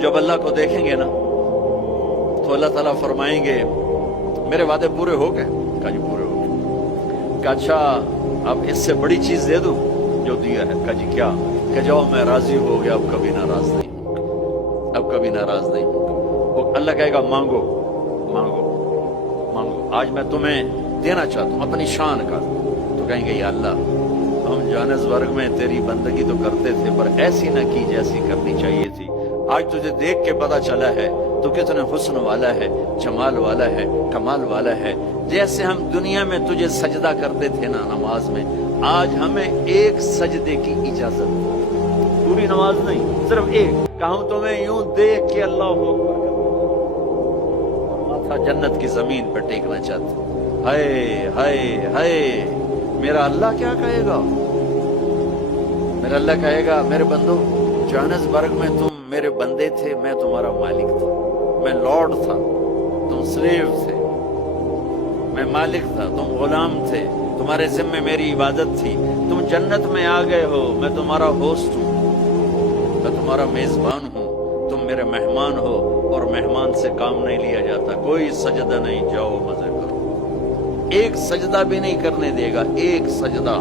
जब अल्लाह को देखेंगे ना तो अल्लाह ताला फरमाएंगे मेरे वादे पूरे हो गए? कहा जी पूरे हो गए। कहा अच्छा अब इससे बड़ी चीज दे दूं जो दिया है? कहा जी क्या? कि जाओ मैं राजी हो गया, अब कभी नाराज नहीं, अब कभी नाराज नहीं। वो अल्लाह कहेगा मांगो मांगो मांगो, आज मैं तुम्हें देना चाहता हूँ अपनी शान का। तो कहेंगे या अल्लाह हम जानसबर्ग में तेरी बंदगी तो करते थे पर ऐसी न की जैसी करनी चाहिए थी। आज तुझे देख के पता चला है तू कितने हुस्न वाला है, जमाल वाला है, कमाल वाला है। जैसे हम दुनिया में तुझे सजदा करते थे ना नमाज में, आज हमें एक सजदे की इजाजत, पूरी नमाज नहीं सिर्फ एक। कहूं तुम्हें यूं देख के अल्लाह हू अकबर और माथा जन्नत की जमीन पर टेकना चाहते। हाय हाय हाय, मेरा अल्लाह क्या कहेगा? मेरा अल्लाह कहेगा मेरे बंदो जानसबर्ग में तुम मेरे बंदे थे, मैं तुम्हारा मालिक था, मैं लॉर्ड था, तुम स्लेव थे, मैं मालिक था, तुम गुलाम थे, तुम्हारे जिम्मे मेरी इबादत थी। तुम जन्नत में आ गए हो, मैं तुम्हारा होस्ट हूँ, मैं तुम्हारा मेजबान हूँ, तुम मेरे मेहमान हो और मेहमान से काम नहीं लिया जाता। कोई सजदा नहीं, जाओ मजे करो। एक सजदा भी नहीं करने देगा, एक सजदा।